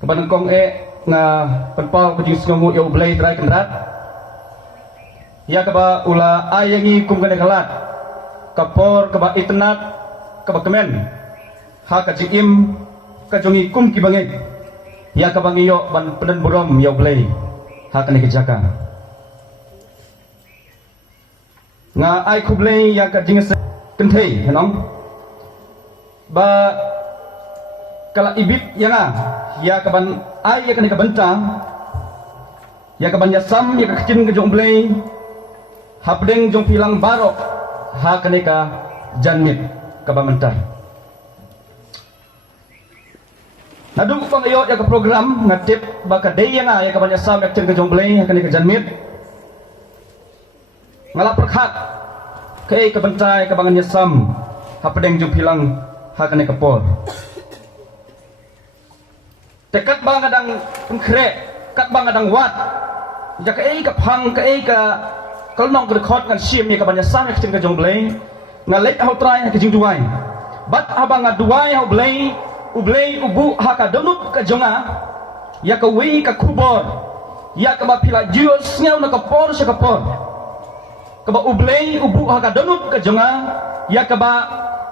keban kong nga penpal pejing sengongu yo blay trai kendrat ya keba ula ayangi kum kene kalat kapor keba itnat keba kemen ha ka jim ka jongi kum ki bange ya keba ngiyo ban peden burom yo blay ha kene kejaka nga ai kublay ya ka jing kenthei hanong ba kala ibit yang ya kaban ai ya kene kabenta ya kaban ya sam ya kecin ke jong blay habdeng jong pilang barok ha kene ka janmit kabamenta nadu pang ayo ya ke program ngatip baka day yang ya kaban ya sam ya kecin ke jong blay ha kene ka janmit ngalap perkhat ke kabenta kabangan ya sam habdeng jong pilang ha kene ka por dekat bang adang pengkrek kat bang adang wat jaka ka phang ka kalau nong record ngan sim ni ka banya sam ka ka jong blay na lek hau try ka jing duai bat abang duai hau blay ublay ubu ha ka donut ka jonga ya ka wi ka kubor ya ka ba pila jios ngau na ka por sa ka por ka ba ublay ubu ha ka donut ka jonga ya ka ba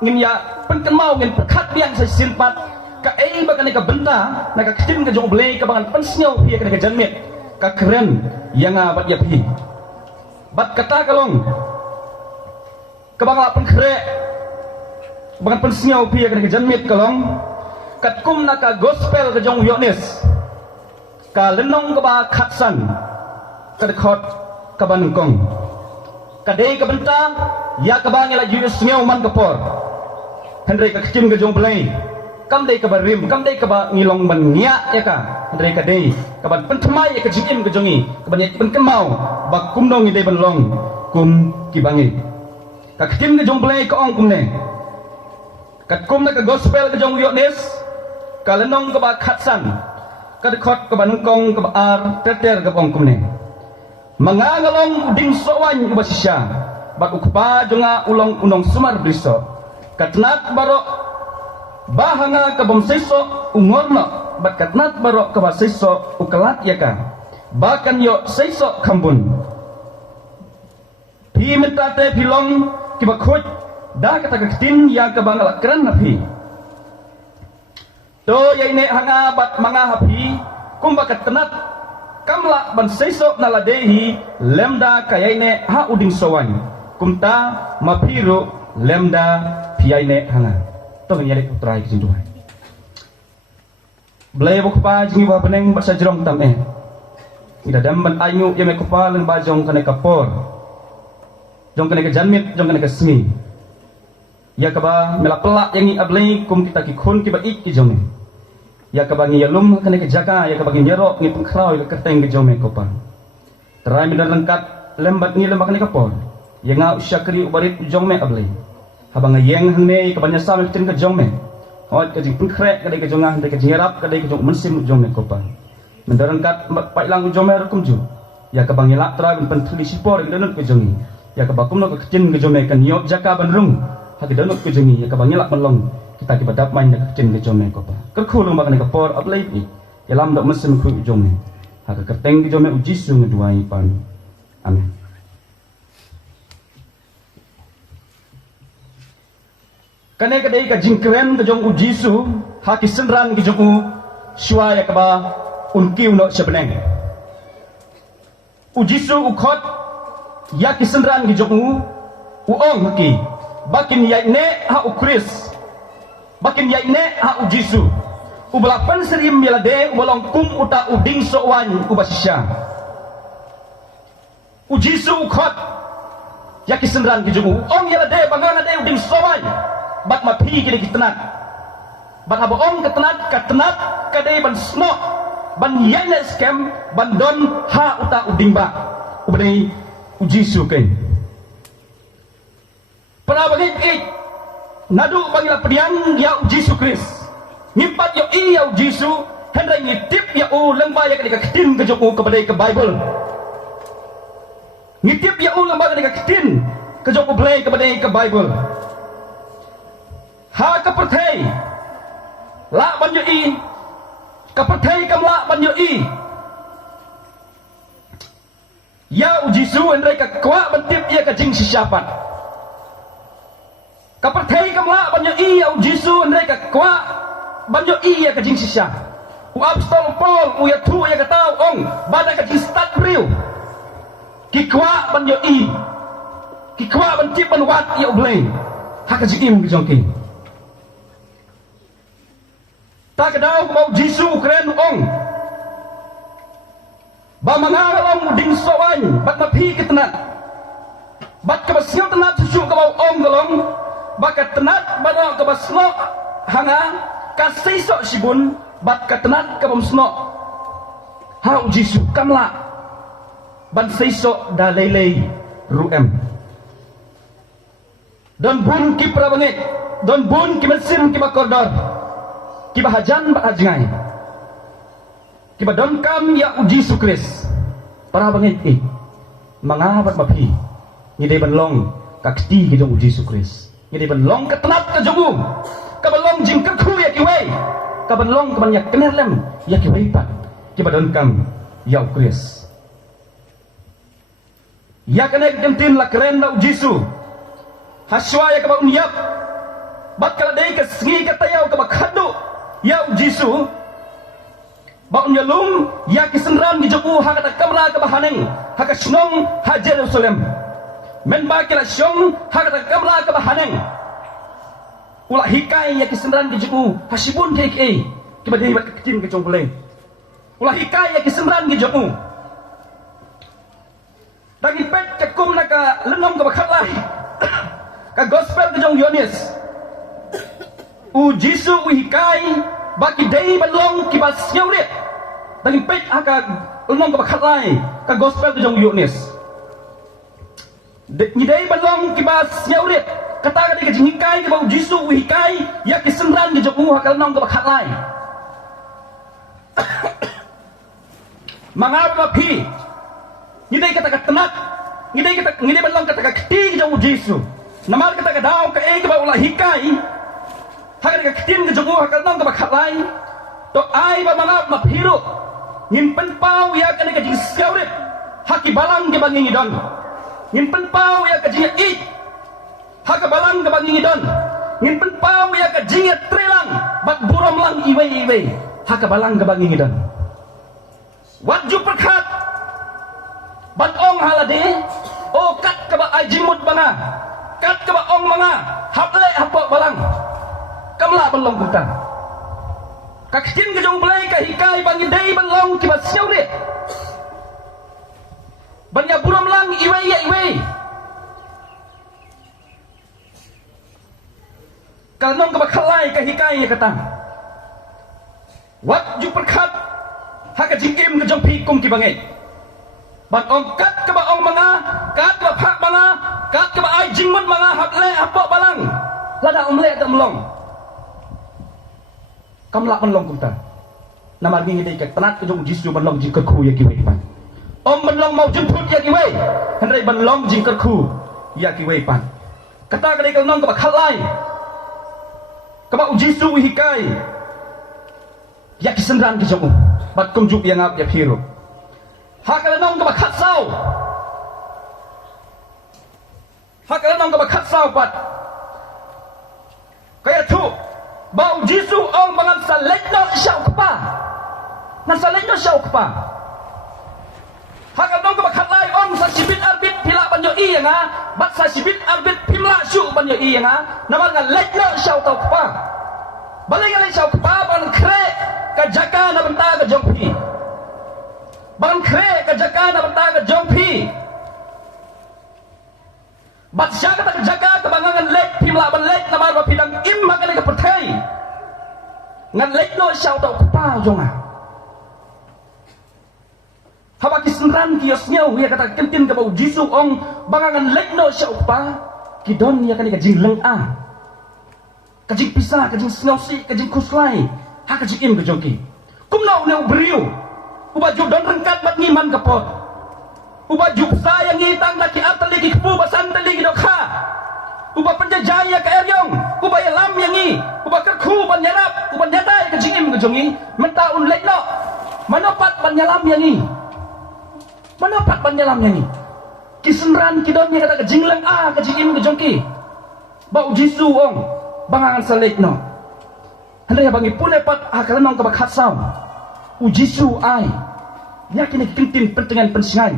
ngin ya penkenmau ngin perkat biang sa silpat ka bakan ka benta na ka kecil ka jong blay ka bangan pensnyaw pia ka janmit ka keren yang bat ya pi bat kata kalong ka bangla pen kre bangan pensnyaw pia ka janmit kalong kat kum na ka gospel ka jong yones ka lenong ka ba khatsan ka dekhot ka banungkong ka dei ka benta ya ka bangela yunus nyaw man ka por hendrai ka kecil ka jong blay kam dei ka barim kam dei ka ba ngilong ban nya ya ka dei ka dei ka ban penthmai ka jim ka jongi ka ban pen kemau ba kum dong dei ban long kum ki bangi ka kim ka jong blay ka ong kum ne ka kum na ka gospel ka jong yones ka lenong ka ba khatsan ka dekhot ka ban kong ka ba ar teter ka ong kum ne mangangalong ding sowan ba sisya ba ukpa jonga ulong unong sumar bliso katnat baro bahanga kabom seiso ungorno bat katnat baro kaba seiso ukalat yaka bahkan yo seiso kambun pi mentate pilong kiba khoj da kata ketin yang kabangala kran napi to yaine hanga bat manga hapi kumba katnat kamla ban seiso naladehi lemda kayaine ha uding sowan kumta mapiru lemda piyaine hanga to nyari putra ki jinduai blay bok pa jingi wa beneng basa jerong tam ida dam ban ayu ye me kupa leng ba jong kane kapor jong kane ka janmit jong kane ka smi ya ka ba mela pelak yangi ablay kum kita ki khun ki ba ik ki jong ya ka ba ngi yalum kane ka jaka ya ka ba ngi yerok ngi pengkrau ka keteng ki jong me kupa terai mi dan lengkat lembat ngi lembak kane kapor ya nga syakri ubarit jong me ablay habang yang hangne ka banya sam tin ka jong me hot ka jing pengkrek ka dei ka jonga dei ka jingerap ka dei ka jong mensim jong me kopan mendaran kat pai lang jong me rukum ju ya ka bang yelak tra ben penthuli sipor ka donut ka jongi ya ka bakum no ka kecin ka jong me kan yok jaka ban rung ha ka donut ka jongi ya ka bang yelak melong kita ki badap main ka kecin ka jong me kopan ka khulung ba ka ka por ablai ni ya lam dok mensim ku jong me ha ka kerteng ka jong me uji su ngeduai pan amin kane kadai ka jingkren ka jong ujisu ha ki senran ki jong u shwaya ka ba unki uno sebeneng ujisu ukhot ya ki senran ki jong u ong ki bakin ya ne ha ukris bakin ya ne ha ujisu ubalapan serim yalade ubalong kum uta uding sowan ubasisya ujisu ukhot ya ki senran ki jong u ong yalade bangana de uding sowan bat mapi kini ketenat bat abo ong ketenat kadai ban snok ban yane scam ban don ha uta udingba ubani uji sukai para bagi nadu bangila pediang ya uji sukris ngimpat yo iya uji su hendai ngitip ya u lengba ya kadai ketin ke joku kepada ke bible ngitip ya u lengba kadai ketin ke joku play kepada ke bible ha ka perthai la banyu i Kapatay kamla banyo i. Ya ujisu andai ka kwa bentip ia ka jing sisiapan. Kapatay kamla banyo i ya ujisu andai ka kwa banyo i ia ka jing sisia. U apostol Paul u ya tu ya ka tau ong bada ka jing start riu. Ki kwa banyo i. Ki kwa bentip ban wat ia ublay. Ha ka jing im ki jong ki. Ta ka daw mau Jisu kren ong. Ba mangalam ding sowan bat mapi kitnat. Bat ka basyo tenat susu ka bau ong galong. Ba ka tenat bana ka basno hanga ka sisok sibun bat ka tenat ka bamsno. Hau Jisu kamla. Ban sisok da lelei ruem. Don bun ki prabangit. Don bun ki mesin ki bakordor. Ki bahajan ba ajngai. Kiba don kam ya uji sukris para bangit mangabat mapi ni de banlong kakti gidong uji sukris ni de banlong ketenat ka jogu ka banlong jing kakhu ya kiwei ka banlong ka banyak kenerlem ya kiwei pat kiba don kam ya ukris ya kanek kentin la keren la uji su haswa ya ka ba unyap bat kala dei ka sngi ka tayaw ka ba khadu ya uji su Bak nyalum ya kisenran di joku hakata kamra ke bahaneng haka snong ha Jerusalem men ba kila syong hakata kamra ke bahaneng ulah hikai ya kisenran di joku hasibun tek kiba dei bat kecin ke jong boleh ulah hikai ya kisenran di joku dagi pet kekum naka lenom ke bakhatlai ka gospel ke jong Yohanes u Jisu u hikai baki dei balong kibas nyaurit daging pet aka ulong ka bakhatlai ka gospel ke jong Yohanes ni dei balong kibas nyaurit kata ka di jingikai ke bau Jisu uhikai ya kisenran ke jong aka ulong ka bakhatlai mangab mapi ni dei kata ka tenat ni dei balong kata ka kti ke jong Jisu namal kata ka daw ka ke bau la hikai haga ka ktin ke jogo hakal nong ka bakhatlai to ai ba mangap maphiru nyimpen pau ya ka jing siawrit haki balang ke bangingi don nyimpen pau ya ka jing i haka balang ke bangingi don nyimpen pau ya ka jing trelang bat buram lang iwei haka balang ke bangingi don waju perkhat bat ong halade o kat ka ba ai jimut banga kat ka ba ong manga haple hapok balang kamla balong kutang kaktin ke jong belai ka hikai bangi dei balong kiba siawrit banya buram lang iwei kalnong ka bakhalai ka hikai ya kata wat ju perkhat haka jingim ke jong pikum ki bangai ban ong kat ka ba ong manga kat ka phak banga kat ka ba ai jingmut manga haple apok balang lada omle ka melong kamla banlong kumta namar ngi dei ka tanat ke jong Jisu banlong jing kerku ya kiwei pan om banlong mau jemput ya kiwei handai banlong jing kerku ya kiwei pan kata ka dei ka nong ka bakhalai ka ba Jisu hikai ya kisenran ke jong bat kum juk yang ap ya phiru ha ka nong ka bakhatsau ha ka nong ka bakhatsau pat kaya tu bau Jisu ong bangan salekno syau kepa nan salekno syau kepa hakal dong ke bakhatlai ong sa sibit arbit pila banyo i nga bat sa sibit arbit pimla syu banyo i nga namar nga lekno syau tau kepa balai ngalai syau kepa ban kre ka jaka na benta ka jongpi ban kre ka jaka na benta ka jongpi bat syaka ta jaka ka bangangan lek pimla ban lek namar ba pidang im makale ka perthai ngan lek no syau tau kepa jonga haba kisenran kiosnya ya kata kentin ka bau Jisu ong bangangan lek no syau kepa kidon ya kan ka jing leng a ka jing pisa ka jing snausi ka jing kuslai ha ka jing im ka jongki kumnau ne beriu ubaju don rengkat bat ngiman ka pot ubaju sayang ngitang laki atali ki kepu basan tali ki dokha uba penjajaya ke eryong uba yalam yangi uba kerku ban nyarap uba nyatai ke jingim ke jongi menta un lek no manopat banyalam yang ni manopat banyalam yang ni kisenran kidon ni kata ke jinglang ke jingim ke jongki bau jisu ong bangangan salek no hendak bangi pun lepat akalan ke bakat sam ujisu ai yakin kentin pentingan pensingai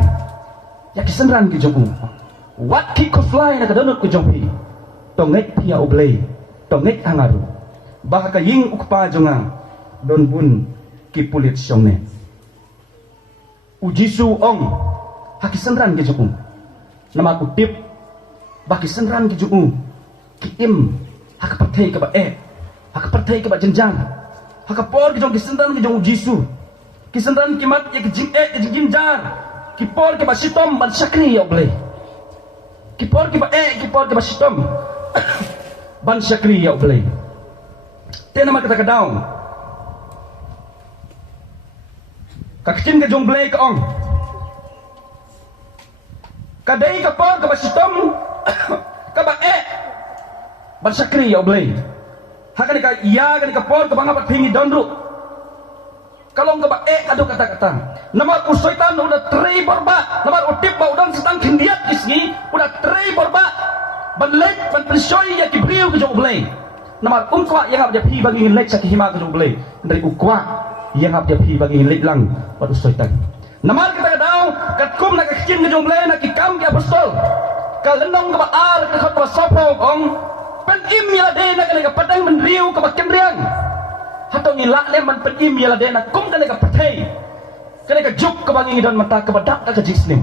yakin senran ke jongu wat ki ko fly na kadonot ke jongpi tonget pia oblei tonget hangaru bahaka ying ukpa jonga don bun ki pulit syomne ujisu ong haki senran ke jongu nama kutip baki senran ke jongu ki im haka pertai ke ba haka pertai ke ba jenjang haka por ke jong ki senran ke jong ujisu ki senran ki mat ya ki jing ke jing jar ki por ke ba sitom ban syakri ya oblei kipor kiba kipor kiba sitom ban syakri ya oblei tena ma kata kadaw kaktin ke jomblei ka ong kadai kapor kiba sitom kaba ban syakri ya oblei hakan ka iya kan kapor kiba ngapat pingi donru kalau enggak aduh kata-kata nama usaitan udah teri borba nama utip ba udang sedang kindiat kisgi udah teri borba ban lek ban pensyoi ya kibriu ke joblei nama umkwa yang hab japi bagi lek sa hima ke joblei dari ukwa yang hab japi bagi lek lang ba usaitan nama kita daw katkum nak kikin ke joblei nak kikam ke apostol kalenong ke ba ar ke khot ba sopo ong pen im ya de nak ke padang menriu ke bakken riang atau ngilak le man penim ya la dena kum kene ka pathai kene ka juk ka bangi don mata ka badak ka jisnim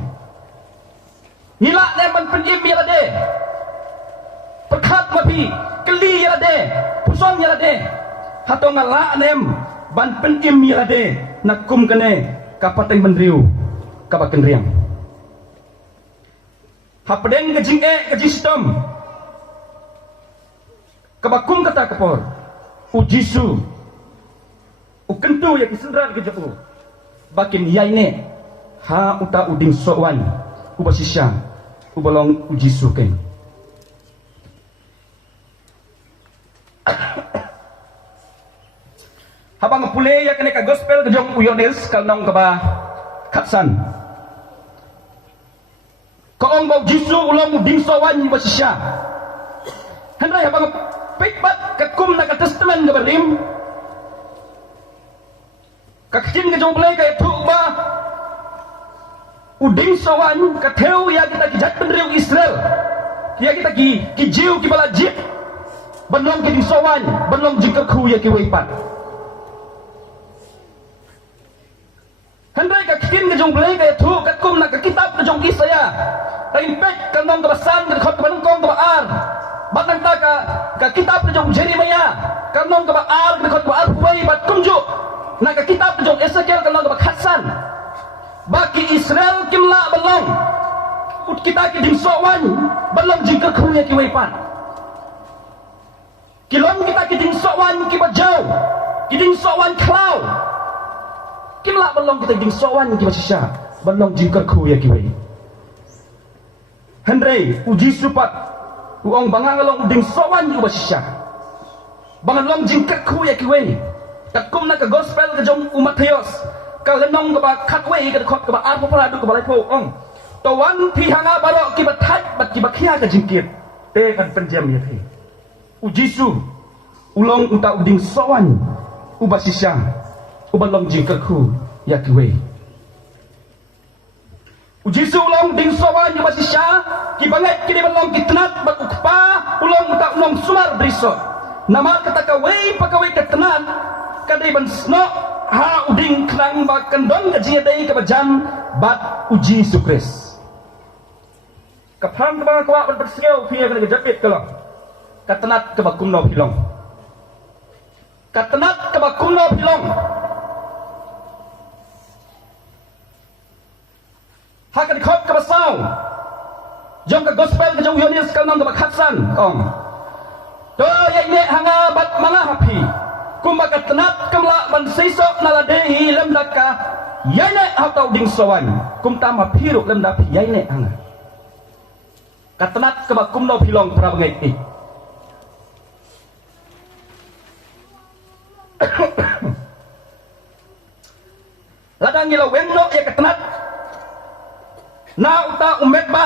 ngilak le man penim ya la de perkhat mapi keli ya la de puson ya la de atau ngalak nem ban penim ya la de nak kum kene ka pathai menriu ka baken riang hapdeng ke jing ke jistom ka bakum kata kapor ujisu ukentu ya kisendran ke jauh bakin yaine ha uta uding sowan ubasisya ubalong uji suken habang pule ya kene ka gospel ke jong uyones kalnong ka ba katsan kaong bau jisu ulang uding sowan ubasisya hendai habang pikbat kakum na ka testament ka barim kakkin ke jong play kay tuba uding sawan katheu ya kita kijat penriu Israel ya kita ki jiu ki balajit benong ki sawan benong jikakhu ya ki weipat handai kakkin ke jong play kay tu katkum na kitab ke jong Isaya tain pek kanong basan ke khot banong ka ar batang ta ka kitab ke jong Jeremia kanong ka ar ke khot ar huwai bat kunju nak kitab jong Ezekiel kalau ke khatsan baki Israel kimla belong ut kita ki ding sowan belong jingka khuya ki weipan kilom kita ki ding sowan ki bajau ki ding sowan klau kimla belong kita ding sowan ki basisya belong jingka khuya ki wei Henry uji supat uang bangangalong ding sowan ki basisya bangalong jingka khuya ki wei takum na ka gospel ka jong umatayos ka lenong ka ba khatwei ka khot ka ba ar popra du ka balai po ong to wan phi hanga baro ki ba that bat ki ba khia ka jingkit te kan penjam ya the ujisu ulong uta uding sawan ubasisya ubalong jingkakhu ya ki wei ujisu ulong ding sawan ubasisya ki bangai ki balong ki tenat bat ukpa ulong uta ulong sumar briso namar kata ka wei pakawei ka tenat kadai ban sno ha uding klang ba kandon ka jidai ka bajan bat uji sukres ka phang ba kwa ban perseu phia ka japit ka lo katenat ka bakumno philong katenat ka bakumno philong ha ka khot ka basau jong ka gospel ka jong yonis ka nang ka khatsan ong to ye ne hanga bat manga hapi kumaka tenat kamla ban sisok naladehi lemdaka yaine hatau ding sawan kum tama phiru lemda phi yaine anga katenat kaba kumno philong pra bangai ti ladang ngila wengno ya ketenat na uta umet ba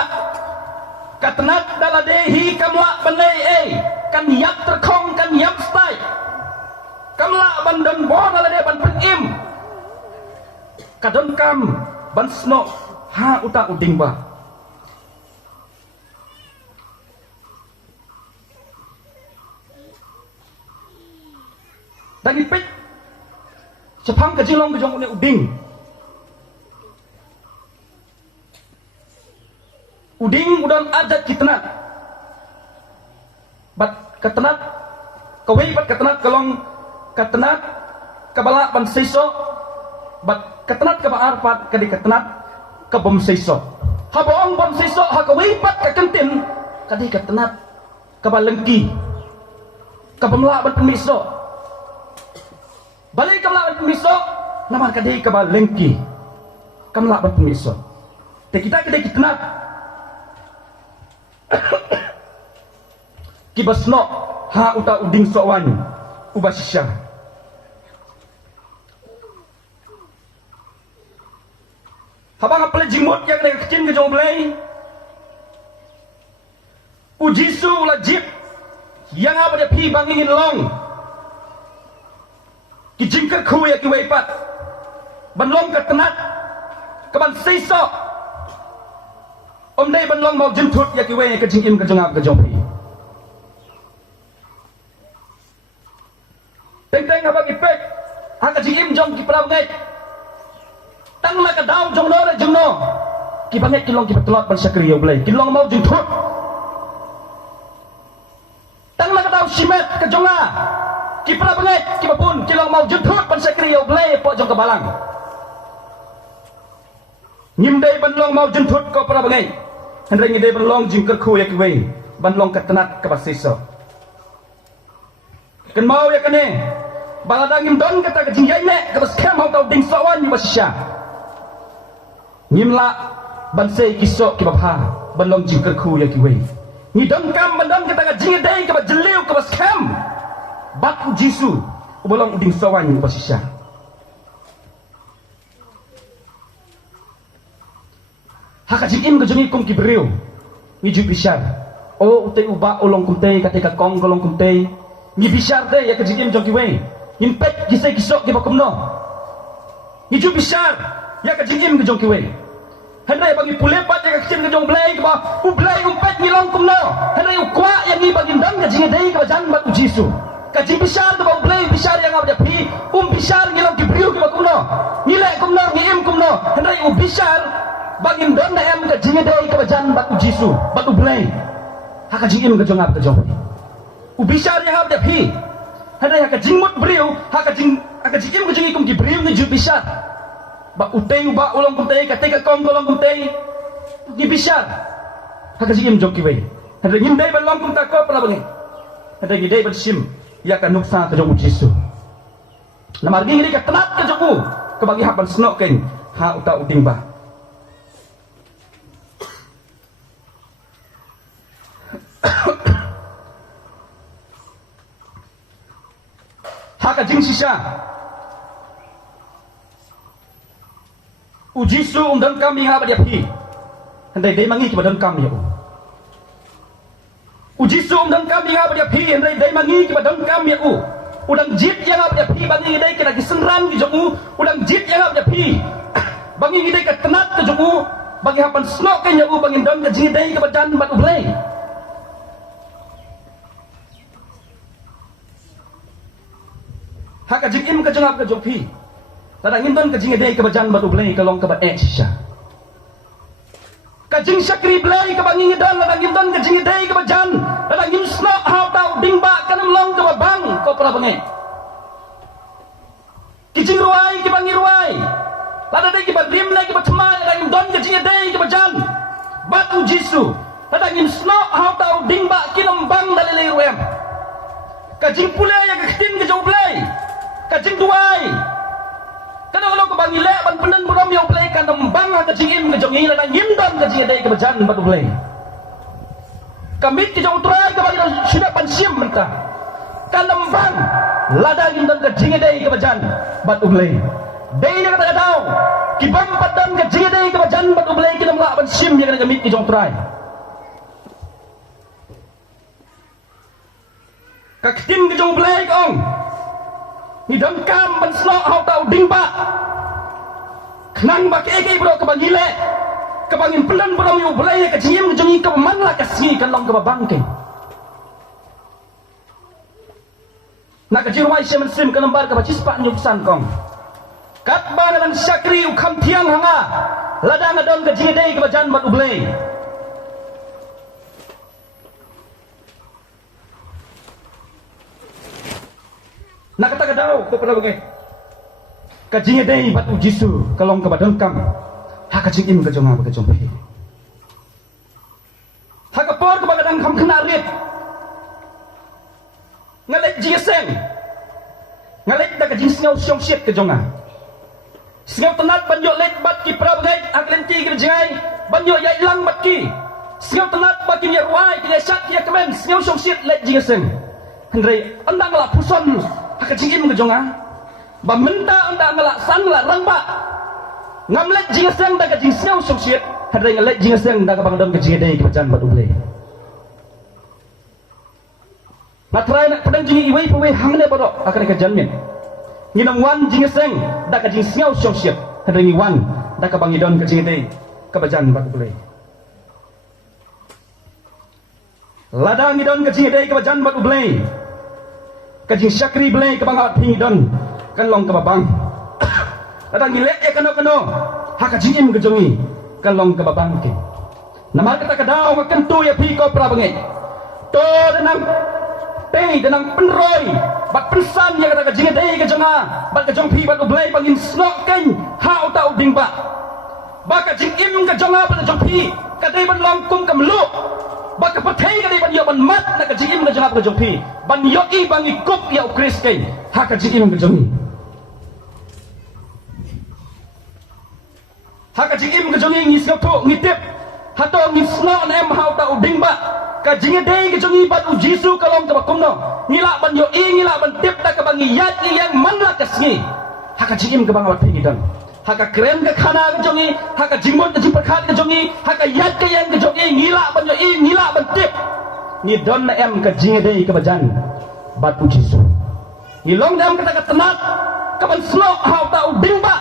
ketenat daladehi kamla banei kan yap terkong kan yap stai kamla bandon bon dalade ban penim kadon kam ban sno ha uta uding ba dagi pik sepang kejilong kejong une uding udan adat kitna bat ketenat kawai bat ketenat kalong ketenat kabala ban seiso bat ketenat kabaar pat kadi ketenat kabom seiso haboong ban seiso hakawai pat kakentin kadi ketenat kabalengki kabamla ban pemiso balik kamla ban pemiso nama kadi kabalengki kamla ban pemiso te kita kadi ketenat kibasno ha uta uding sowan ubasisya habang apel jimut yang dengan kecil ke jomblay ujisu lajib yang apa dia pi bangingin long kijingker ku ya kiwaipat banlong ketenat keban seisok om day banlong mau jentut ya kiwai ke jingim ke jengap ke jompi teng-teng apa ipek haka jingim jong ki prawngai tang la ka daw jong no ra jong no ki bangai kilong ki betulot ban sakri yo blai kilong mau jentut tang la ka daw simet ke jonga ki prawngai ki bapun kilong mau jentut ban sakri yo blai po jong ke balang nyimdai banlong mau jentut ko prawngai hendrai ngidai banlong jingker ku ya kiwai banlong ketenat ke basiso kan mau ya kene baladangim don kata ke jingjai ne ke bas kem hau tau ding sawan yu basisya ngimla bansei kisok ki babha banlong jingker ku ya kiwai ni don kam bandon kata ke jingjai ke bas jeliu ke bas kem bat ujisu ubolong ding sawan yu basisya haka jingim ke jungi kum ki beriu ni ju bishar o utai uba ulong kumtei katika kong golong kumtei ni bishar de ya ke jingim jong kiwai impet kisai kisok di bakumno ni ju bishar ya ke jingim ke jong kiwai hendai bagi pulepat ya ke kecil ke jong blai ke ba u blai umpet ni long kumno hendai ukwa yang ni bagi ndang ke jingdei ke bajan bat ujisu ka jing bishar de ba blai bishar yang abda pi bishar ni long ki briu ke bakumno ni le kumno ni im kumno hendai u bishar bagi ndang na em ke jingdei ke bajan bat ujisu bat u blai haka jingim ke jong ab ke jong u bishar yang abda pi hadai haka jingmut briu haka jingim ke jing ikum ki briu ni ju bishar ba utei ba ulong kumtei katika kong golong kumtei ni bishar haka jingim jok kiwai hadai ngindai ban long kumta ko pala bangi hadai ngidai ban sim ya kan nuksa ke jong ujisu namar gi ngidai ka tenat ke jong u ke bagi hak ban snok ken ha uta uding ba haka jing sisa ujisu dan kami ha dia pi hendai dai mangi ke badan kami ya ujisu dan kami ha dia pi hendai dai mangi ke badan kami ya udang jit yang ha dia pi bangi dai ke lagi senran ki jomu udang jit yang ha dia pi bangi dai ke tenat ke jomu bagi hapan snok ke nyu bangi dan ke jing dai ke badan bat ublai haka jingim ke jengap ke jopi tada ngindon ke jingedei ke bajan batu blai ke long ke bat sisa ke jing sakri blai ke bangi ngidon tada ngindon ke jingedei ke bajan tada ngim snok hau tau dingba ke nam long ke babang ko pra bangai ki jing ruai ke bangi ruai tada dei ke bat rim lai ke bat thmai tada ngindon ke jingedei ke bajan batu jisu tada ngim snok hau tau dingba ke nam bang dalilai ruem ke jing pulai ya ke khtin ke jau blai kajing duai kadang-kadang kebangi lek ban penen buram yang play kan nembang ha kajing im ke jongi la ngim don kajing dai ke bajan batu play kamit ke jong utrai ke bagi sudah pansim mentah kan nembang lada ngim don kajing dai ke bajan batu play dai ni kata-kata kibam padan ke jide ke bajan bat ublay ki namla ban sim ya ka gamit ki jong trai ka khtim ki jong ublay kong ni dam kam ban sno hau tau ding ba khnang ba ke ke bro ka bangile ka bangin pelan bro mi ublay ka jiem ki jong ka man la ka si kan long ka bangke nak jirwai semen sim ke lembar ke bacis pak nyusan kong kat bana dan syakri ukam tiang hanga ladang adon ke jingedei ke bajan bat ublay nak kata kadau kepada bagai ke jingedei bat ujisu kalong ke badon kam ha ka jingim ke jonga ke jompe ha ka por ke bagadang kam kena rit ngalet jingeseng ngalet da ka jing sngau siong siet ke jonga sngau tenat banyo let bat ki prabagai aklenti ke jingai banyo ya ilang bat ki sngau tenat bat ki ruai ki sat ki kemen sngau siong siet let jingeseng hendrei andang la puson ha ka jingim ke jonga ba menta andang la san la rangba ngamlet jingeseng da ka jing sngau siong siet hendrei ngalet jingeseng da ka bangdon ke jingedei ke bajan bat ublay matrai nak pedang jingi iwai pawai hangne bodo akan ke janmin nginam wan jingeseng da ka jing sngau siong siet hendrei wan da ka bangidon ke jingedei ke bajan bat ublay ladang ngidon ke jingedei ke bajan bat ublay ke jing syakri blay ke bangat pingidon kan long ke babang ladang gilek ya kano ha ka jingim ke jongi kan long ke babang ke nama kata kadau makan tu ya pi ko prabangai to denang tei denang penroy bat pensan ya kata jingedei ke jonga bat ke jong pi bat ublay bangin snok ken ha uta uding ba ka jingim ke jonga bat jong pi ka dei ban long kum ke melu ba ka pathei ka dei ban yo ban mat na ka jingim ke jonga ke jong pi ban yo i bangi kup ya ukris ken ha ka jingim ke jongi ha ka jingim ke jongi ngis to ngitip hato ngisno nem ha uta uding ba ka jingedei ke jongi bat ujisu kalong ke bakumno ngila ban yo i ngila ban tip da ka bangi yat yang manla kasngi ha ka jingim ke bangat pingidon ha ka krem ke khana ke jongi ha ka jingmon ke jipakhat ke jongi ha ka yat ke yang ke jongi ngila ban yo i ngila ban tip ni don na em ke jingedei ke bajan bat ujisu ngilong nem kata ka tenat ka ban sno ha uta uding ba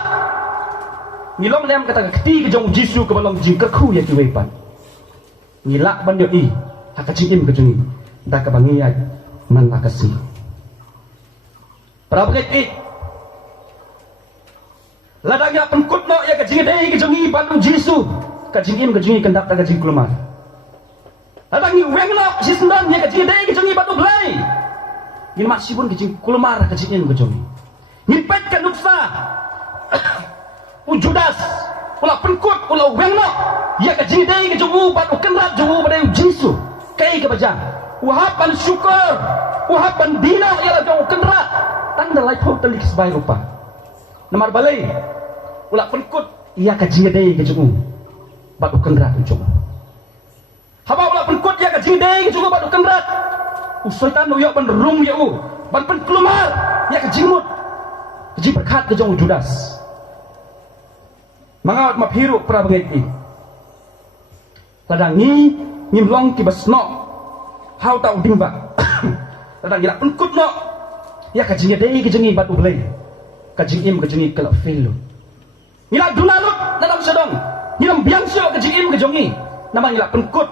ngilong nem kata ka khti ke jong ujisu ke balong jingker khu ya ki wepan ngila ban yo i haka jingim ke jongi da ka bangiyat man la kasi prabagai ti ladang ya pengkut no ya ka jingedei ke jongi ban jisu ka jingim ke jongi kendak da ka jing kulmar ladang ni weng no jisndon ya ka jingedei ke jongi bat ublay ni maksibun ke jing kulmar ka jingim ke jongi ni pet ka nuksa ujudas ula pengkut ula weng no ya ka jingedei ke jongu bat ukenrat jongu badai jisu kai ke bajan uhapan syukur uhapan dina ya la kenrat tanda lai pau telik sebai rupa namar balai ula pengkut ya ka jingedei ke jongu bat ukenrat jongu haba ula pengkut ya ka jingedei ke jongu bat ukenrat usaitan yo ban rum ya ban pen kelumar ya ka jingmut ji berkat ke jongu judas mangawat maphiru prabagai ti ladang ni ngimlong ki basno hau tau ding ba ladang gila pengkut no ya ka jingedei ke jongi bat ublay ka jingim ke jongi kala felu ngila dunalut dalam sedong ngilam biangso ke jingim ke jongi nama ngila pengkut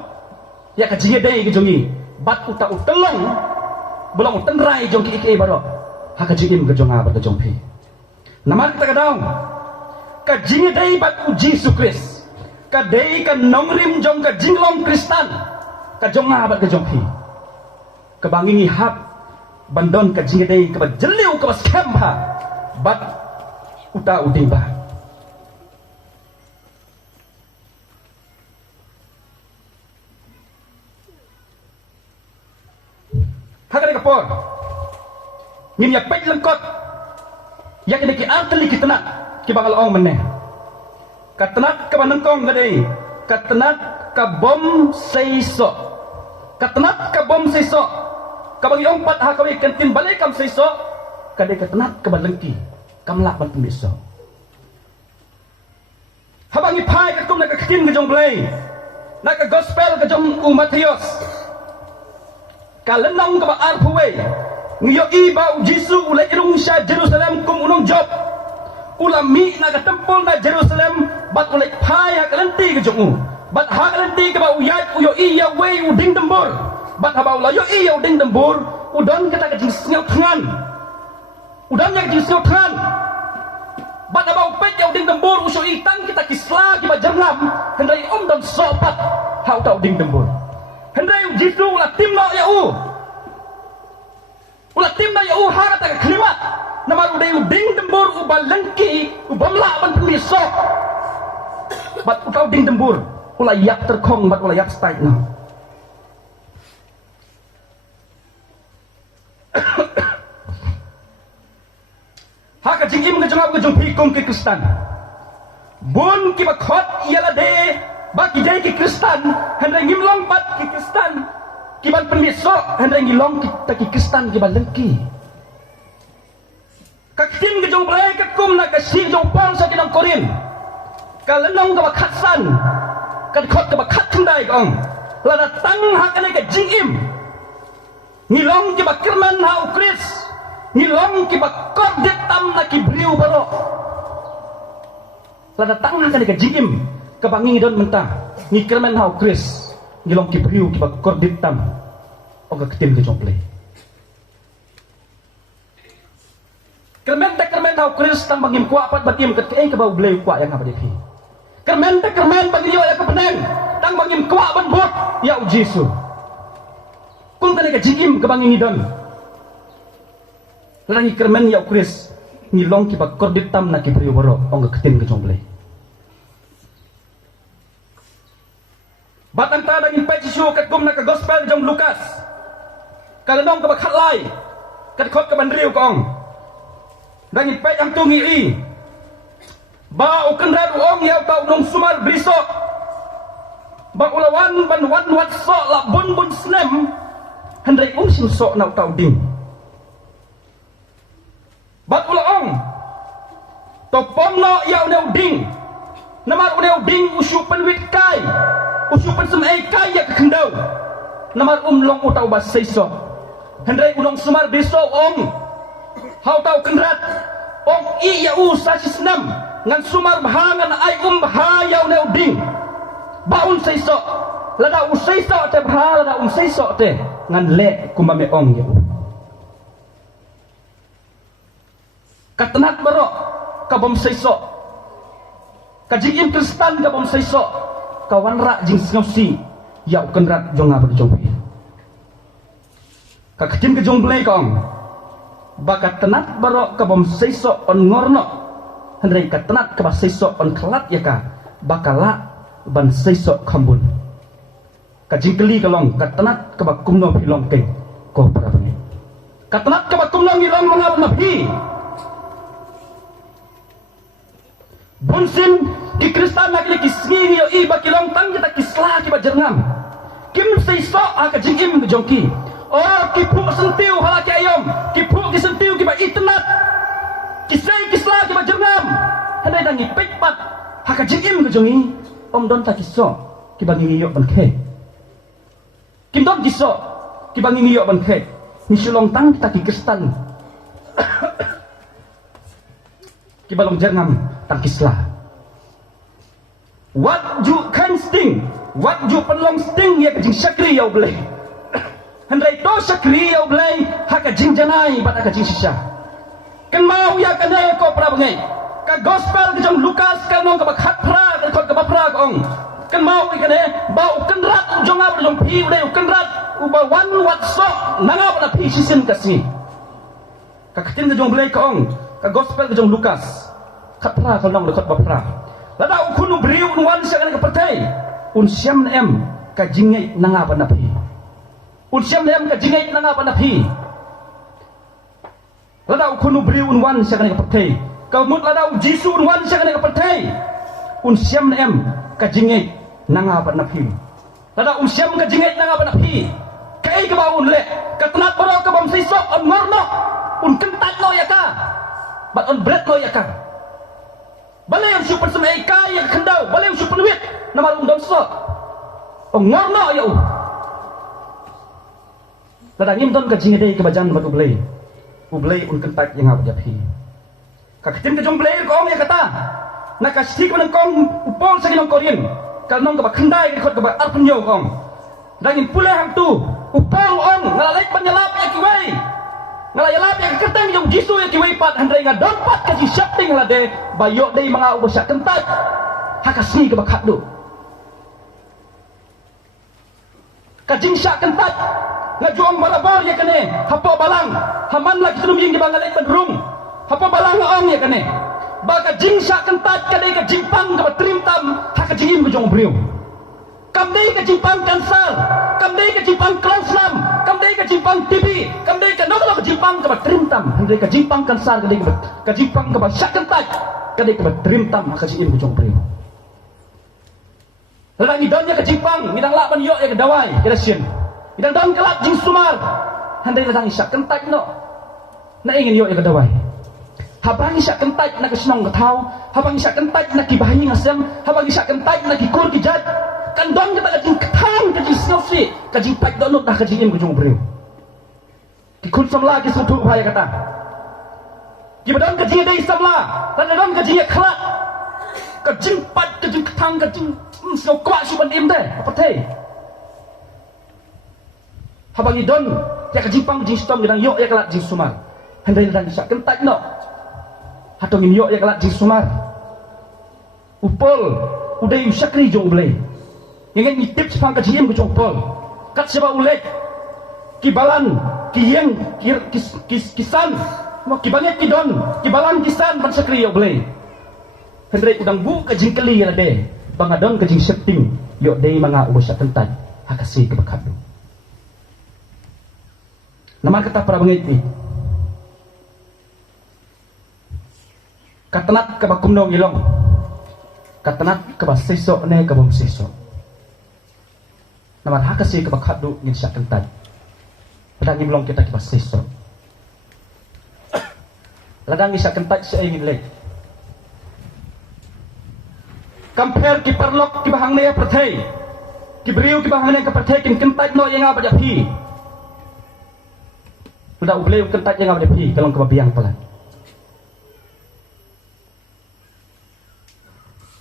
ya ka jingedei ke jongi bat uta utelong belong tenrai jong ki ike baro ha ka jingim ke jonga bat ke jongpi nama kita kadang ka jingedei bat uji sukris ka dei ka nongrim jong ka jinglong kristan ka jonga bat ka jongpi ka bangingi hap bandon ka jingedei ka jeliu ka skemha bat uta uding ba hakane ka por ngin ya pej lengkot ya kene ki arteli kitna ki bangal ong meneh katenat ka banengkong gadei katenat ka bom seiso katenat ka bom seiso ka bangi ong pat ha kawi kentin balai kam seiso kadai katenat ka balengki kam lak ban pembeso kabangi pai kat kum nak kakin ke jong play nak ke gospel ke jong Matius kalenong ke ba arpuwe ngiyo iba Jisu ula irung sya Jerusalem kum unong job ulami nak ke tempul na Jerusalem bat ulai pai hak lenti ke jong bat hak lenti ke ba uyat uyo iya we uding dembur bat haba ula yo iya uding dembur udon kita ke jing sngew tangan udon yang jing sngew tangan bat haba upet ya uding dembur uso itang kita kisla kiba jernam hendai dan sopat hau tau uding dembur hendai Jisu ula timno ya ula timna ya hara ta klimat nama udai uding dembur ubal lengki ubamla ban pemiso bat utau ding dembur ula yak terkong bat ula yak stai no haka jingim ke jengap ke jong pikum ke Kristen bun ki bakhot ialah de baki jai ke Kristen hendai ngimlong bat ke Kristen ki ban pemiso hendai ngilong kita ke Kristen ki ban lengki kakin ke jong blai ke kum nak ke si jong pang sa kinang Korin kalenong ke bakhatsan kan khot ke bakhat kendai kong lada tang hak ane ke jingim ngilong ke bakirman ha ukris ngilong ki bakor detam na ki briu baro lada tang hak ane ke jingim ke bangi don mentah ngikirman ha ukris ngilong ki briu ki bakor detam oga ketim ke jong blai kermen hau Kris tang bangim kuat pat batim ket ke bau bleu kuat yang apa depi kermen bagi yo ya kepeneng tang bangim kuat ban bot ya Jisu kum kene ke jigim ke bangim idon langi kermen ya Kris ngilong ki bakor ditam na ki priyo boro ong ketim ke jomble batang ta daging pe Jisu ket kum na ke gospel jong Lukas kalenong ke bakhat lai ket khot ke bandriu kong daging pet yang tungi i ba uken red ong yau tau nong sumar brisok ba ulawan ban wan wat sok la bun snem hendai sim sok nau tau ding ba ula ong to pom no yau neu ding namar neu ding usu penwit kai usu pen sem kai ya ke kendau namar long utau ba seisok hendai unong sumar brisok ong hau tau kenrat ong i ya saci senam ngan sumar bahangan ai bah yau neu ding baun seiso lada seiso te bah lada seiso te ngan le kumame ong ya katenat baro kabom seiso kajigim Kristen kabom seiso kawan rak jing ngosi yau kenrat jonga berjongpi kaketim ke jongblei kong bakat tenat baro kabom seiso on ngorno hendai katenat kaba seiso on kelat ya ka bakala ban seiso kambun kajingkeli kalong katenat kaba kumno pilong keng ko para bani katenat kaba kumno ngilong mangap nabi bunsin ki Kristen lagi kisngi yo i bakilong tang kita kisla ki bajernam kim seiso aka jingim ke jongki oh kipu sentiu halaki ayam kipu kisentiu kiba itenat kisai kisla kiba jernam handai dangi pekpat haka jingim ke jongi om don tak kiso kiba ngiyok ban ke kim don kiso kiba ngiyok ban ke ni sulong tang kita ki Kristen kiba long jernam tang kisla what you can sting what you penlong sting ya kejing syakri ya boleh hendai to sakri yau blai haka jingjanai bat haka jingsisha kan mau ya kan ya ko pra bangai ka gospel ke jong Lukas kan nong ka bakhat pra kan khot ka bapra ong kan mau kan bau kan rat jong ap jong pi udai kan rat uba wan wat so nangap na pi sisin kasni ka katin ke jong blai ka ong ka gospel ke jong Lukas khat pra kan nong khot bapra lada ukunu briu wan sa kan ka pertai un siam em ka jingai nangap na pi usiam lem ka jingai nanga panapi lada ukunu bri unwan sa kanang kapatay kamut lada Jisu unwan sa kanang kapatay usiam lem ka jingai nanga panapi lada usiam ka jingai nanga panapi kai ka baun le ka tanat baro ka bam sisok on ngorno un kentat lo ya ka bat on bread lo ya ka Balai yang super semai kai yang kendau, balai yang super wit, nama don sok. Ngorno ya Ladang imdon ka jingedei ke bajan bat ublei. Ublei un kentak yang apa japi. Kakitin ke jong blei ko ya kata. Na kasih ko nang kong upol sa ginong korin. Kal nong ka ba kendai ko ka ba arpunyo kong. Dangin pula hang tu upol on ngalalek penyelap ya kiwei. Ngalayalap ya keteng yung gisu ya kiwei pat handai ngadon pat ka ji shapting lade bayok dei mga ubosya kentak. Hakasni ka ba khadu. Kajing syak kentak ngajuang marabor ya kene hapo balang haman lagi tulum yang dibangalek bedrung hapo balang ngaong ya kene baka jing syak kentat kade ka jimpang ka trimtam haka jingim ka jong briu kamdei ka jimpang kansal kamdei ka jimpang klanslam kamdei ka jimpang tibi kamdei ka noklo ka jimpang ka trimtam handai ka jimpang kansal kade ka jimpang ka syak kentat kade ka trimtam haka jingim ka jong briu ladang idonnya ke jimpang midang laban yok ya ke dawai kira sien idang don kelak jing sumar handai ladang isyak kentak no na ingin yok ya ke dawai habang isyak kentak na kesenong ketau habang isyak kentak na kibahi ngasem habang isyak kentak na kikur kijat kan don kita kajing ketang kajing snofsi kajing pak donut dah kajing im kujung beriu kikul samla ki sutu bahaya kata kibadon kajing dai samla dan don kajing kelak kajing pat kajing ketang kajing snow kuat suban im deh apa teh habang idon ya kajipang jing stom gedang yok ya kelak jing sumar handai dan isyak kentak no hatong im yok ya kelak jing sumar upol udai usyakri jong blei yang ngitip sepang kajiem ke jong pol kat siapa ulek kibalan kiyeng kisan mau kibanget kidon kibalan kisan pan sakri yok blei handai udang bu kajing keli ya deh bangadon kajing setting yok dei mga ubosya kentak hakasi kebakadu namar kata para bangiti katanat ka bakumno ngilong katanat ka basesok ne ka bom sesok namar hakasi ka bakhadu ngin syak kentat padang ngilong kita ka basesok ladang isyak kentat sa ingin lek compare ki parlok ki bahang ne perthai ki briu ki bahang ne ka perthai kin kentat no yang apa japi sudah ublei kentat yang ada pi kalau kebabiang pelan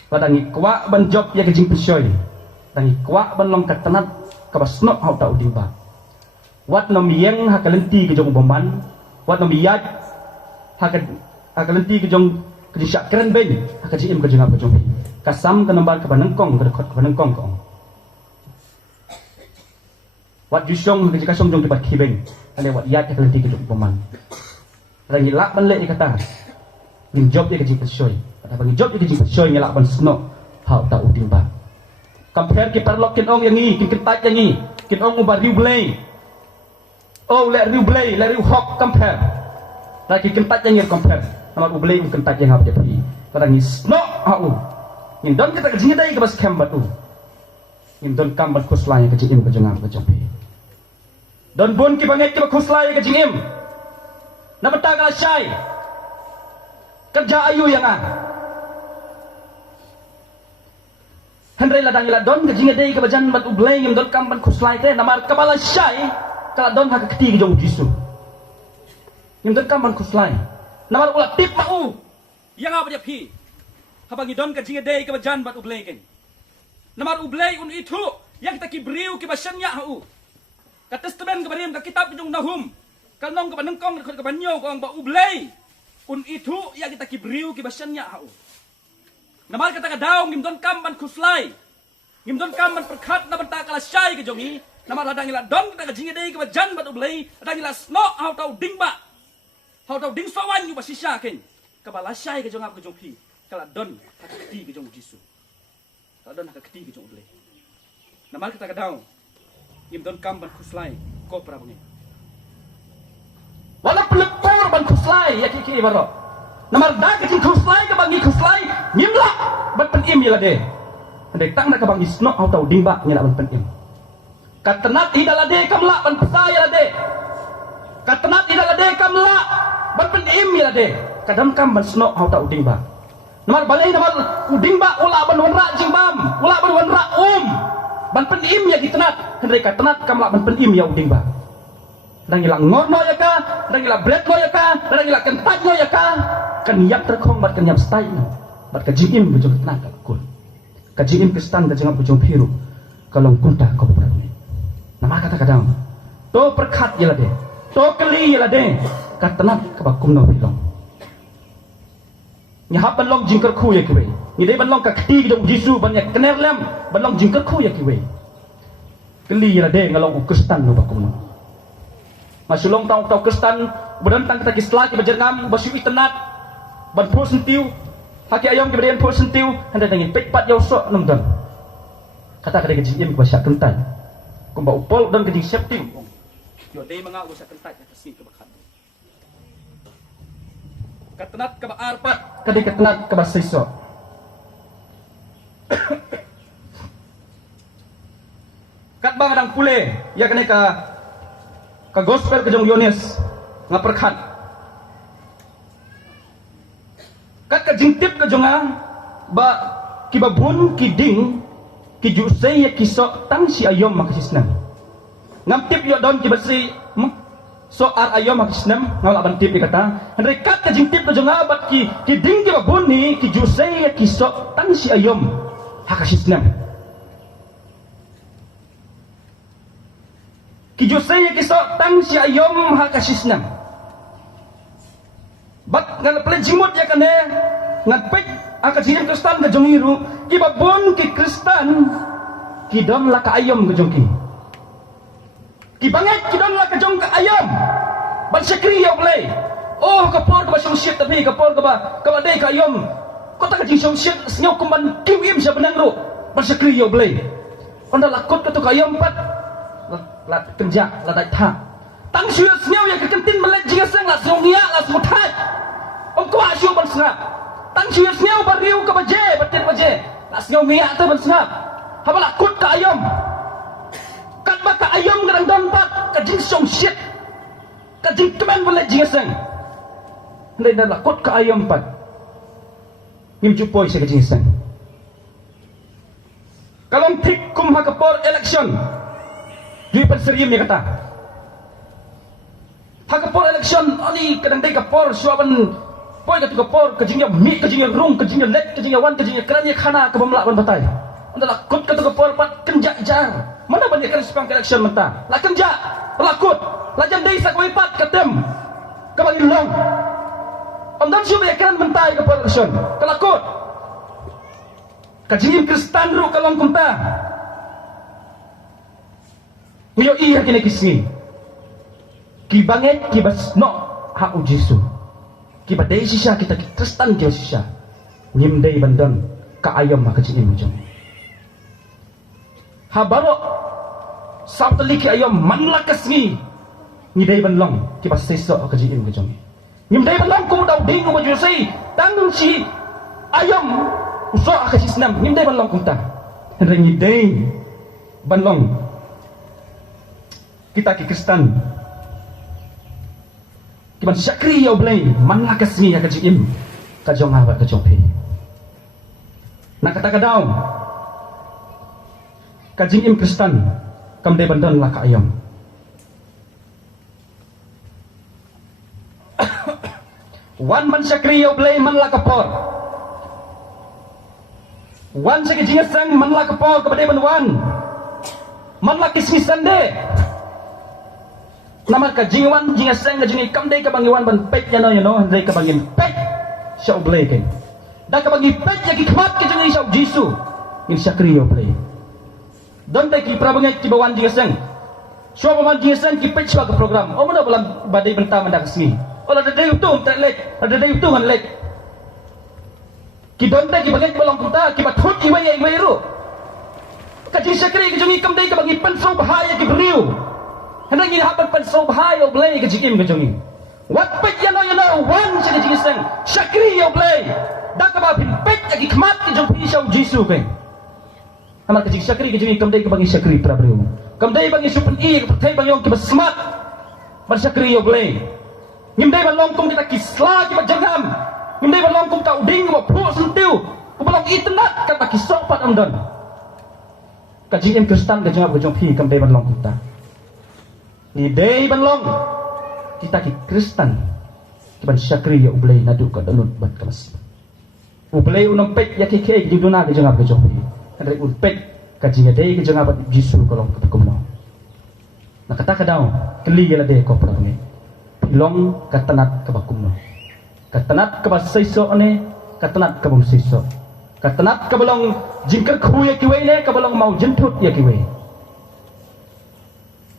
padangi kuak ban job ya kejing pensyoi dangi kuak ban long katanat kabasnok hau ta uding ba wat nom yeng hakalenti ke jong bomban wat nom yat hakalenti ke jong kejisyak keren ben hakajim ke jong apa jong kasam ke nembar ke banengkong ke dekot ke banengkong kong wat jusyong ke kasong jong debat kibeng ada wat yat ke kelenti ke jong bomban dangi lak ban le kata ning job ya kejing pensyoi pada bagi job ya kejing pensyoi ngelak ban snok hau ta uding ba compare ki perlok kin ong yang ni kin kentat yang ni kin ong ubar riu blei oh le riu blei le riu hok compare lagi kentat yang ni compare nama ublei kentat yang apa jadi pada ni snok hau nin don kita kejing dai ke bas kem batu nin don kam bat kuslai ke jing ke jengam ke jopi don bun ki banget ke kuslai ke jing na beta kala syai kerja ayu yang handai ladang ila don ke jing dai ke bajan bat ublei ngim don kam ban kuslai te namar kepala syai kala don hak keti ke jong jisu ngim don kam ban kuslai namar ulat tip mau yang apa japi habang idon ka jingedei ka bajan bat ublei ken namar ublei un itu yang kita kibriu ki basanya hau ka testament ka barim ka kitab jong nahum kanong ka banengkong ka banyo ko ang ba ublei un itu yang kita kibriu ki basanya hau namar kata ka daw ngimdon kam ban kuslai ngimdon kam ban perkhat na banta kala syai ka jongi namar hadang ila don kita ka jingedei ka bajan bat ublei hadang ila sno hau tau dingba hau tau ding sawan yu basisya ken ka balasyai ka jong ap ka jong pi kala don hak keti ke jong jisu kala don hak keti ke jong ublei namar kita ka daw ngimdon kam ban kuslai ko pra bangi wala pelepor ban kuslai ya kiki baro namar da ke kuslai ke bangi kuslai ngimla ban penim ya de ande tang na ka bangi sno au tau dingba nyala ban penim katenat idala de kamla ban pesaya de katenat idala de kamla ban penim ya de kadam kam ban sno au tau dingba Namar balai namar uding ba ula ban wanra jingbam, ula ban wanra ban penim ya gitenat, henreka tenat kamla ban penim ya uding ba. Dang ilang ngorno ya ka, dang ilang bread no ya ka, dang ilang kentat no ya ka, kan yak terkong bat kan yam stai no, bat kajim bujung tenat kul. Kajim Kristen kajang bujung biru, kalong kunta kau berani. Nama kata kadang, to perkat ya lade, to keli ya lade, kat tenat kebakum no bilong. Nyahap banlong jingkar ku ya kiwe, ni dai banlong kakti gidong Jisu banyak kener lem, banlong jingkar ku ya kiwe. Keli ya lade ngalong Kristen no bakum no. Masulong tau Kristen berentang kita kislah kita berjengam basu itenat, ban pul sentiu, haki ayam kemudian pul sentiu, hendak nangin pekpat jauh sok nonton. Kata kada kejim kebasak kental. Kumba upol dan kejing septim. Yo dai manga usa kental ya kasih kebakan. Katenat keba arpat, kada katenat keba seiso. Kat bang adang pule, ya kene ka gospel kejong Yones ngaperkat. Kat kejing tip kejonga ba kibabun kiding kijusay ya kisok tang si ayom makasisnam. Ngam tip yo don kibasi so ar ayom makasisnam ngala ban tip kata. Henry kat kejing tip kejonga bat kiding kibabun ni kijusay ya kisok tang si ayom hakasisnam. Kijusay ya kisok tang si ayom hakasisnam. Bat ngal pelejimut ya kane ngapik akajin Kristen ke jongiru kibabon ki Kristen kidon la ka ayom ke jongki kibanget kidon la ka jong ka ayom ban sekri ya boleh oh kapor ka basong shit tapi kapor ka ba dai ka ayom kota ka jing song shit snyo kumban kiwim sa benang ro ban sekri ya boleh onda lakot ka to ka ayom pat la kenja la dai tha tang syu snyo ya ka kentin melej jing sang la songia la smutat om kwa syu ban snap tang suyas niyaw bariw ka baje batin baje las niyaw ngiya ta ban snap habala kut ka ayom kat ba ka ayom gadang donpat ka jing song shit ka jing kemen bala jingasang ndai dala kut ka ayom pat nim jupoy sa ka jingasang kalong tik kum hakapor election di penseriem ni kata hakapor election ani kadang dai kapor suaban poy ka tukapor kajingnya mi kajingnya rung kajingnya lek kajingnya wan kajingnya keranya khana ke pemlak ban batai andala kut ka tukapor pat kenja jar mana banyak kan sepang election menta la kenja lakut la jam dei sak pat katem ka bagi long amdan syu ya kan mentai ke election kalakut kajingin Kristen ru kalong kunta yo iya kini kisni kibanget kibas no ha ujisu kiba dei sisya kita Kristen kio sisya ngim dei bandon ka ayam maka jing mujong habaro sabtali ki ayam manlakas ni dei bandlong kiba seso ka jing mujong ngim dei bandlong kum dau ding mo jusai tanggung si ayam uso ka sisnam ngim dei bandlong kunta hengi dei bandlong kita ki Kristen kiban syakri ya boleh mana kesini ya kajim kajong awak kajong pi nak kata kadau kajim Kristen kam de bandan la ka ayam wan man syakri ya boleh man la kapor wan sa kajing sang man la kapor kepada ban wan man la kismi sande nama kajingwan jinga seng kajingi kamdei kabangiwan ban pek yano hendai kabangin pek syau blay ken da kabangi pek ya kikmat kajingi syau Jisu in syakri yo blay don dai ki prabangai ki bawan jinga seng syau bawan jinga seng ki pek syau ke program o mana balang badai benta mandak sini ola dai utung tak lek ada dai utungan lek ki don dai ki bagai balong kunta ki bathut iwai ru kajing syakri kajingi kamdei kabangi pensau bahaya ki beriu hendak ini hapan pensau bahaya boleh kejikim kejongi. Wat pek yano wan sa kejing seng syakri yo boleh. Dak ba bin pek lagi kemat kejong pisau Jisu ke. Amal kejing syakri kejing kamdai ke bangi syakri prabriu. Kamdai bangi supen i ke pertai bangi ke besmat. Bar syakri yo boleh. Ngimdai balong kum kita kisla ki bajangam. Ngindai balong kum kau ding mo phu sentiu. Ku balong itnat kat baki sopat amdan. Kaji em Kristen ka jawab jong phi kam dei balong kita. Ni dei balong kita ki Kristen. Kiban syakri ya ublay nadu ka dalut bat kalas. Ublay unang pek ya keke jing duna ka jawab jong phi. Kadai un pek kaji dei ka jawab Jisu kolong ka kumno. Nakata ka daw keli ya de ko pra ni. Pilong katanat ka bakumno. Katanat ka basaiso ane katanat ka bang saiso. Katanat ka balong jingkar khu ya kiwe ne ka balong mau jentut ya kiwe.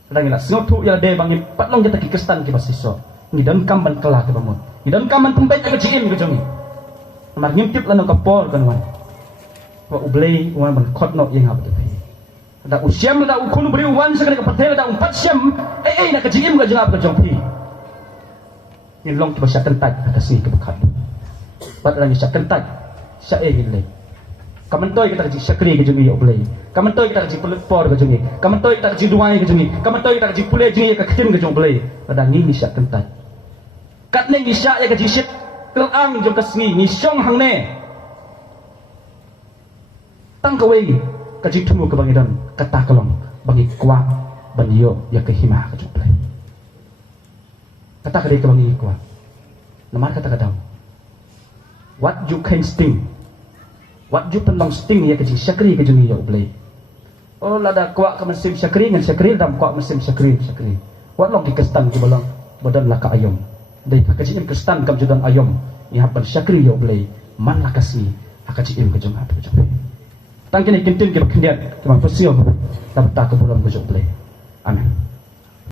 Kadang ila singotu ya de bang patlong kita ki Kristen ki basaiso. Ni dan kamban kala ka bamon. Ni dan kamban pembet ka jim ka jongi. Mar ngimtip lan ka por kan wan. Wa ublay wan ban khotno yang hab te. Da usiam da ukun beri wan sekali ka patel da umpat siam na ka jim ka jengap ka jongpi. Ni long ki basya kentat ka si ka bekat. Pat lang isya kentat. Sa gilay. Kamantoy kita kaji syakri ke jungi oblay. Kamantoy kita kaji por ke jungi. Kamantoy kita kaji duai ke jungi. Kamantoy kita kaji pule jungi ke kecil ke jungi. Pada ngi isya kentat. Kat ne isya ya kaji syit kelang jong kasngi ni syong hang ne. Tang kawe kaji tumu ke bangidan kata kelong bagi kwa banyo ya ke hima ke jungi. Kata kadai ke bangi kwa. Namar kata kadang. What you can sting. What you penong sting ya kecil syakri ke jungi ya ublay. Oh lada kuak ke mesin syakri ngan syakri dam kuak mesin syakri. What long di Kristen ke balong badan laka ayom. Dai kecil Kristen kam judan ayom. Ni haban syakri ya ublay. Man la kasih hakacil ke jungi ke jungi. Tang kini kintin ke kendian ke mang pesio dapat ke bulan ke ublay. Amin.